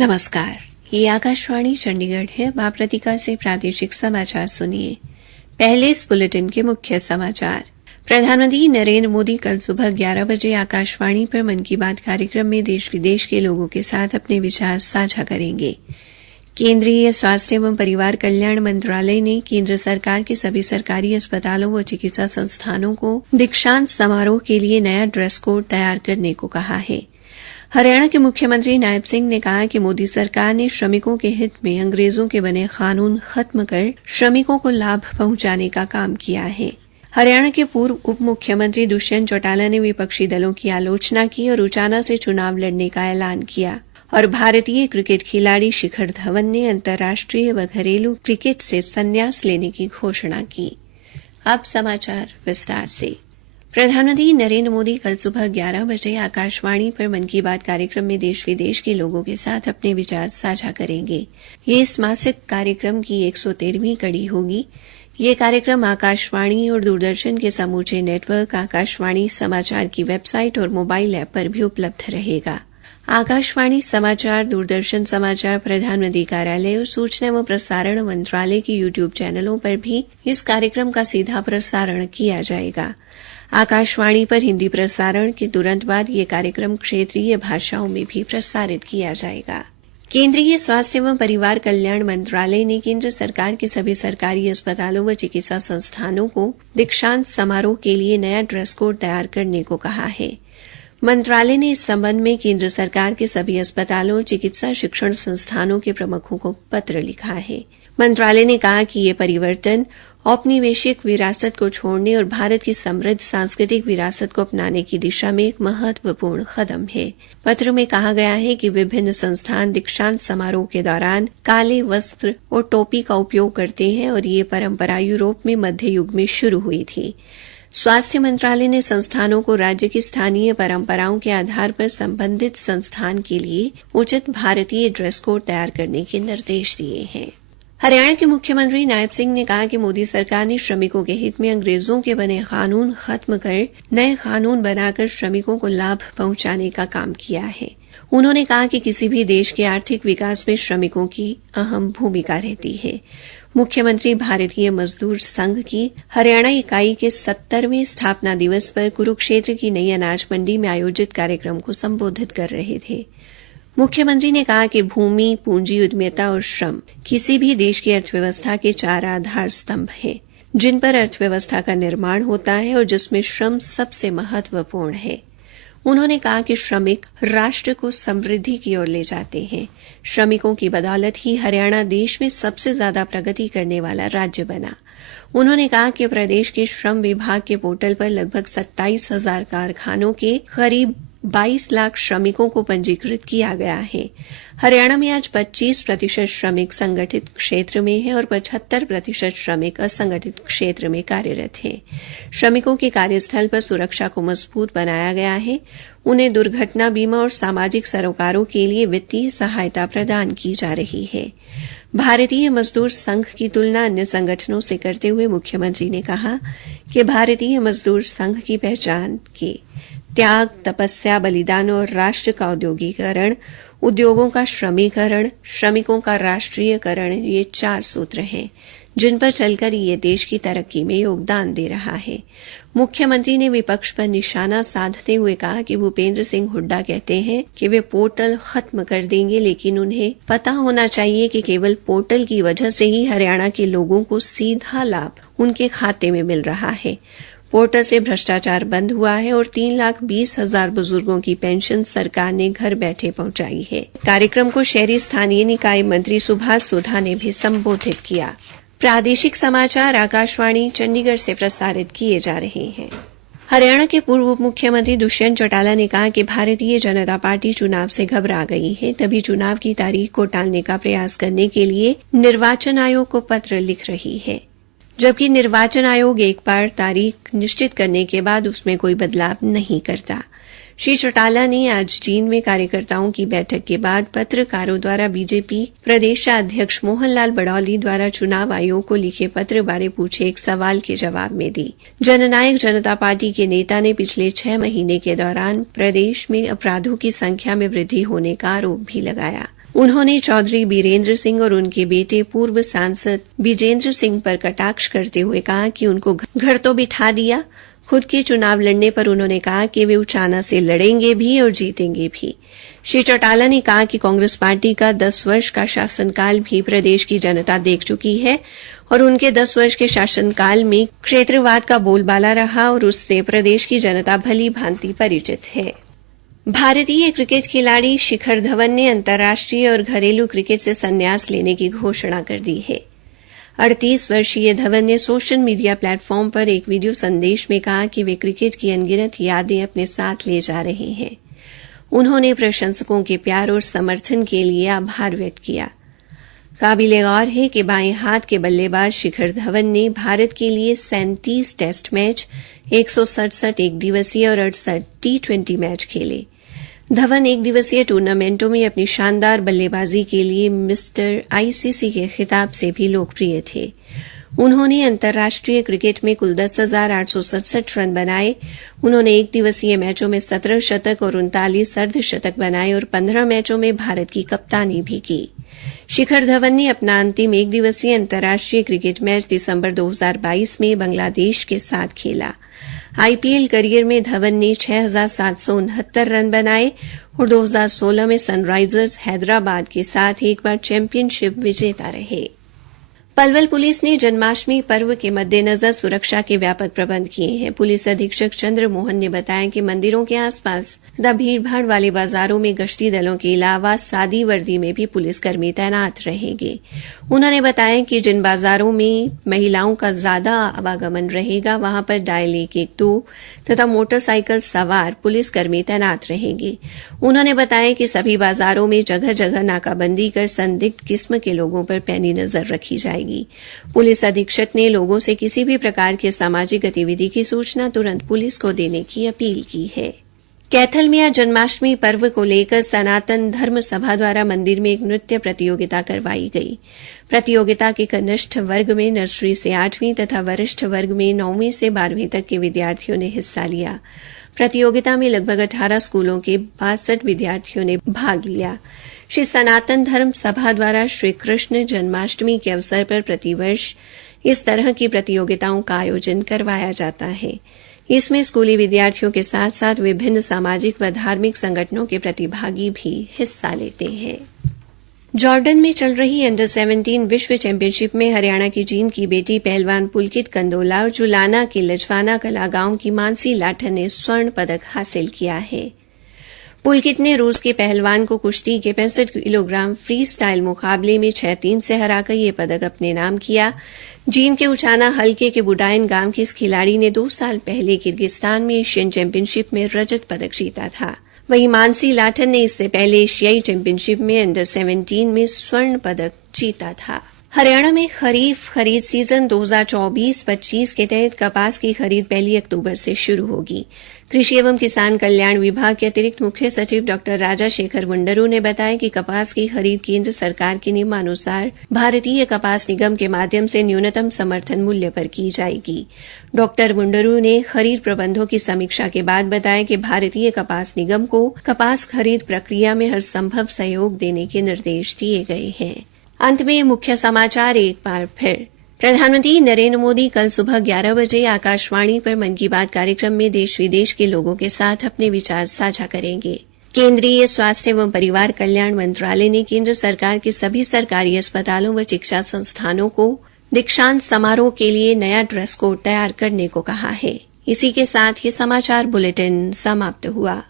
नमस्कार, ये आकाशवाणी चंडीगढ़ है। अब आप प्रतिका से प्रादेशिक समाचार सुनिए। पहले इस बुलेटिन के मुख्य समाचार। प्रधानमंत्री नरेंद्र मोदी कल सुबह 11 बजे आकाशवाणी पर मन की बात कार्यक्रम में देश विदेश के लोगों के साथ अपने विचार साझा करेंगे। केंद्रीय स्वास्थ्य एवं परिवार कल्याण मंत्रालय ने केंद्र सरकार के सभी सरकारी अस्पतालों व चिकित्सा संस्थानों को दीक्षांत समारोह के लिए नया ड्रेस कोड तैयार करने को कहा है। हरियाणा के मुख्यमंत्री नायब सिंह ने कहा कि मोदी सरकार ने श्रमिकों के हित में अंग्रेजों के बने कानून खत्म कर श्रमिकों को लाभ पहुंचाने का काम किया है। हरियाणा के पूर्व उप मुख्यमंत्री दुष्यंत चौटाला ने विपक्षी दलों की आलोचना की और उचाना से चुनाव लड़ने का ऐलान किया। और भारतीय क्रिकेट खिलाड़ी शिखर धवन ने अंतर्राष्ट्रीय व घरेलू क्रिकेट से संन्यास लेने की घोषणा की। अब समाचार विस्तार से। प्रधानमंत्री नरेंद्र मोदी कल सुबह 11 बजे आकाशवाणी पर मन की बात कार्यक्रम में देश विदेश के लोगों के साथ अपने विचार साझा करेंगे। ये इस मासिक कार्यक्रम की 113वीं कड़ी होगी। ये कार्यक्रम आकाशवाणी और दूरदर्शन के समूचे नेटवर्क, आकाशवाणी समाचार की वेबसाइट और मोबाइल ऐप पर भी उपलब्ध रहेगा। आकाशवाणी समाचार, दूरदर्शन समाचार, प्रधानमंत्री कार्यालय और सूचना एवं प्रसारण मंत्रालय के यूट्यूब चैनलों पर भी इस कार्यक्रम का सीधा प्रसारण किया जाएगा। आकाशवाणी पर हिंदी प्रसारण के तुरंत बाद ये कार्यक्रम क्षेत्रीय भाषाओं में भी प्रसारित किया जाएगा। केंद्रीय स्वास्थ्य एवं परिवार कल्याण मंत्रालय ने केंद्र सरकार के सभी सरकारी अस्पतालों व चिकित्सा संस्थानों को दीक्षांत समारोह के लिए नया ड्रेस कोड तैयार करने को कहा है। मंत्रालय ने इस संबंध में केंद्र सरकार के सभी अस्पतालों और चिकित्सा शिक्षण संस्थानों के प्रमुखों को पत्र लिखा है। मंत्रालय ने कहा कि ये परिवर्तन औपनिवेशिक विरासत को छोड़ने और भारत की समृद्ध सांस्कृतिक विरासत को अपनाने की दिशा में एक महत्वपूर्ण कदम है। पत्र में कहा गया है कि विभिन्न संस्थान दीक्षांत समारोह के दौरान काले वस्त्र और टोपी का उपयोग करते हैं और ये परंपरा यूरोप में मध्य युग में शुरू हुई थी। स्वास्थ्य मंत्रालय ने संस्थानों को राज्य की स्थानीय परंपराओं के आधार पर संबंधित संस्थान के लिए उचित भारतीय ड्रेस कोड तैयार करने के निर्देश दिए हैं। हरियाणा के मुख्यमंत्री नायब सिंह ने कहा कि मोदी सरकार ने श्रमिकों के हित में अंग्रेजों के बने कानून खत्म कर नए कानून बनाकर श्रमिकों को लाभ पहुंचाने का काम किया है। उन्होंने कहा कि किसी भी देश के आर्थिक विकास में श्रमिकों की अहम भूमिका रहती है। मुख्यमंत्री भारतीय मजदूर संघ की हरियाणा इकाई के 70वें स्थापना दिवस पर कुरुक्षेत्र की नई अनाज मंडी में आयोजित कार्यक्रम को संबोधित कर रहे थे। मुख्यमंत्री ने कहा कि भूमि, पूंजी, उद्यमिता और श्रम किसी भी देश की अर्थव्यवस्था के 4 आधार स्तंभ हैं, जिन पर अर्थव्यवस्था का निर्माण होता है और जिसमें श्रम सबसे महत्वपूर्ण है। उन्होंने कहा कि श्रमिक राष्ट्र को समृद्धि की ओर ले जाते हैं। श्रमिकों की बदौलत ही हरियाणा देश में सबसे ज्यादा प्रगति करने वाला राज्य बना। उन्होंने कहा कि प्रदेश के श्रम विभाग के पोर्टल पर लगभग 27,000 कारखानों के करीब 22 लाख श्रमिकों को पंजीकृत किया गया है। हरियाणा में आज 25% श्रमिक संगठित क्षेत्र में है और 75% श्रमिक असंगठित क्षेत्र में कार्यरत हैं। श्रमिकों के कार्यस्थल पर सुरक्षा को मजबूत बनाया गया है। उन्हें दुर्घटना बीमा और सामाजिक सरोकारों के लिए वित्तीय सहायता प्रदान की जा रही है। भारतीय मजदूर संघ की तुलना अन्य संगठनों से करते हुए मुख्यमंत्री ने कहा कि भारतीय मजदूर संघ की पहचान के त्याग, तपस्या, बलिदान और राष्ट्र का औद्योगिकरण, उद्योगों का श्रमीकरण, श्रमिकों का राष्ट्रीयकरण, ये 4 सूत्र हैं जिन पर चलकर ये देश की तरक्की में योगदान दे रहा है। मुख्यमंत्री ने विपक्ष पर निशाना साधते हुए कहा कि भूपेंद्र सिंह हुड्डा कहते हैं कि वे पोर्टल खत्म कर देंगे, लेकिन उन्हें पता होना चाहिए कि केवल पोर्टल की वजह से ही हरियाणा के लोगों को सीधा लाभ उनके खाते में मिल रहा है। पोर्टल से भ्रष्टाचार बंद हुआ है और 3,20,000 बुजुर्गों की पेंशन सरकार ने घर बैठे पहुंचाई है। कार्यक्रम को शहरी स्थानीय निकाय मंत्री सुभाष सोधा ने भी संबोधित किया। प्रादेशिक समाचार आकाशवाणी चंडीगढ़ से प्रसारित किए जा रहे हैं। हरियाणा के पूर्व उप मुख्यमंत्री दुष्यंत चौटाला ने कहा कि भारतीय जनता पार्टी चुनाव से घबरा गई है, तभी चुनाव की तारीख को टालने का प्रयास करने के लिए निर्वाचन आयोग को पत्र लिख रही है, जबकि निर्वाचन आयोग एक बार तारीख निश्चित करने के बाद उसमें कोई बदलाव नहीं करता। श्री चौटाला ने आज जींद में कार्यकर्ताओं की बैठक के बाद पत्रकारों द्वारा बीजेपी प्रदेशाध्यक्ष मोहन लाल बड़ौली द्वारा चुनाव आयोग को लिखे पत्र बारे पूछे एक सवाल के जवाब में दी। जननायक जनता पार्टी के नेता ने पिछले 6 महीने के दौरान प्रदेश में अपराधों की संख्या में वृद्धि होने का आरोप भी लगाया। उन्होंने चौधरी बीरेंद्र सिंह और उनके बेटे पूर्व सांसद विजेंद्र सिंह पर कटाक्ष करते हुए कहा कि उनको घर तो बिठा दिया, खुद के चुनाव लड़ने पर उन्होंने कहा कि वे उचाना से लड़ेंगे भी और जीतेंगे भी। श्री चौटाला ने कहा कि कांग्रेस पार्टी का 10 वर्ष का शासनकाल भी प्रदेश की जनता देख चुकी है और उनके 10 वर्ष के शासनकाल में क्षेत्रवाद का बोलबाला रहा और उससे प्रदेश की जनता भली भांति परिचित है। भारतीय क्रिकेट खिलाड़ी शिखर धवन ने अंतर्राष्ट्रीय और घरेलू क्रिकेट से संन्यास लेने की घोषणा कर दी है। 38 वर्षीय धवन ने सोशल मीडिया प्लेटफॉर्म पर एक वीडियो संदेश में कहा कि वे क्रिकेट की अनगिनत यादें अपने साथ ले जा रहे हैं। उन्होंने प्रशंसकों के प्यार और समर्थन के लिए आभार व्यक्त किया। काबिल-ए-गौर है कि बाएं हाथ के बल्लेबाज शिखर धवन ने भारत के लिए 37 टेस्ट मैच, 167 एक दिवसीय और 68 टी20 मैच खेले। धवन एक दिवसीय टूर्नामेंटों में अपनी शानदार बल्लेबाजी के लिए मिस्टर आईसीसी के खिताब से भी लोकप्रिय थे। उन्होंने अंतर्राष्ट्रीय क्रिकेट में कुल 10,867 रन बनाए। उन्होंने एक दिवसीय मैचों में 17 शतक और 39 अर्धशतक बनाए और 15 मैचों में भारत की कप्तानी भी की। शिखर धवन ने अपना अंतिम एक दिवसीय अंतर्राष्ट्रीय क्रिकेट मैच दिसंबर 2022 में बांग्लादेश के साथ खेला। आईपीएल करियर में धवन ने 6,769 रन बनाए और 2016 में सनराइजर्स हैदराबाद के साथ एक बार चैंपियनशिप विजेता रहे। पलवल पुलिस ने जन्माष्टमी पर्व के मद्देनजर सुरक्षा के व्यापक प्रबंध किए हैं। पुलिस अधीक्षक चंद्र मोहन ने बताया कि मंदिरों के आसपास तथा भीड़भाड़ वाले बाजारों में गश्ती दलों के अलावा सादी वर्दी में भी पुलिसकर्मी तैनात रहेंगे। उन्होंने बताया कि जिन बाजारों में महिलाओं का ज्यादा आवागमन रहेगा वहां पर डायल 112 तथा मोटरसाइकिल सवार पुलिसकर्मी तैनात रहेंगे। उन्होंने बताया कि सभी बाजारों में जगह जगह नाकाबंदी कर संदिग्ध किस्म के लोगों पर पैनी नजर रखी जाएगी। पुलिस अधीक्षक ने लोगों से किसी भी प्रकार के सामाजिक गतिविधि की सूचना तुरंत पुलिस को देने की अपील की है। कैथल में आज जन्माष्टमी पर्व को लेकर सनातन धर्म सभा द्वारा मंदिर में एक नृत्य प्रतियोगिता करवाई गई। प्रतियोगिता के कनिष्ठ वर्ग में नर्सरी से 8वीं तथा वरिष्ठ वर्ग में 9वीं से 12वीं तक के विद्यार्थियों ने हिस्सा लिया। प्रतियोगिता में लगभग 18 स्कूलों के 62 विद्यार्थियों ने भाग लिया। श्री सनातन धर्म सभा द्वारा श्री कृष्ण जन्माष्टमी के अवसर पर प्रतिवर्ष इस तरह की प्रतियोगिताओं का आयोजन करवाया जाता है। इसमें स्कूली विद्यार्थियों के साथ साथ विभिन्न सामाजिक व धार्मिक संगठनों के प्रतिभागी भी हिस्सा लेते हैं। जॉर्डन में चल रही अंडर 17 विश्व चैंपियनशिप में हरियाणा की जीन की बेटी पहलवान पुलकित कंदोला और जुलाना के लजवाना कला गांव की मानसी लाठर ने स्वर्ण पदक हासिल किया है। पुलकित ने रूस के पहलवान को कुश्ती के 65 किलोग्राम फ्री स्टाइल मुकाबले में 6-3 से हराकर यह पदक अपने नाम किया। जीन के उचाना हल्के के बुडायन गांव की इस खिलाड़ी ने 2 साल पहले किर्गिस्तान में एशियन चैंपियनशिप में रजत पदक जीता था। वहीं मानसी लाठर ने इससे पहले एशियाई चैंपियनशिप में अंडर 17 में स्वर्ण पदक जीता था। हरियाणा में खरीफ खरीद सीजन 2024-25 के तहत कपास की खरीद 1 अक्टूबर से शुरू होगी। कृषि एवं किसान कल्याण विभाग के अतिरिक्त मुख्य सचिव डॉ राजाशेखर वुंडरू ने बताया कि कपास की खरीद केंद्र सरकार के नियमानुसार भारतीय कपास निगम के माध्यम से न्यूनतम समर्थन मूल्य पर की जाएगी। डॉ वुंडरू ने खरीद प्रबंधों की समीक्षा के बाद बताया कि भारतीय कपास निगम को कपास खरीद प्रक्रिया में हर संभव सहयोग देने के निर्देश दिए गए हैं। अंत में मुख्य समाचार एक बार फिर। प्रधानमंत्री नरेंद्र मोदी कल सुबह 11 बजे आकाशवाणी पर मन की बात कार्यक्रम में देश विदेश के लोगों के साथ अपने विचार साझा करेंगे। केंद्रीय स्वास्थ्य एवं परिवार कल्याण मंत्रालय ने केंद्र सरकार के सभी सरकारी अस्पतालों व शिक्षा संस्थानों को दीक्षांत समारोह के लिए नया ड्रेस कोड तैयार करने को कहा है। इसी के साथ ये समाचार बुलेटिन समाप्त हुआ।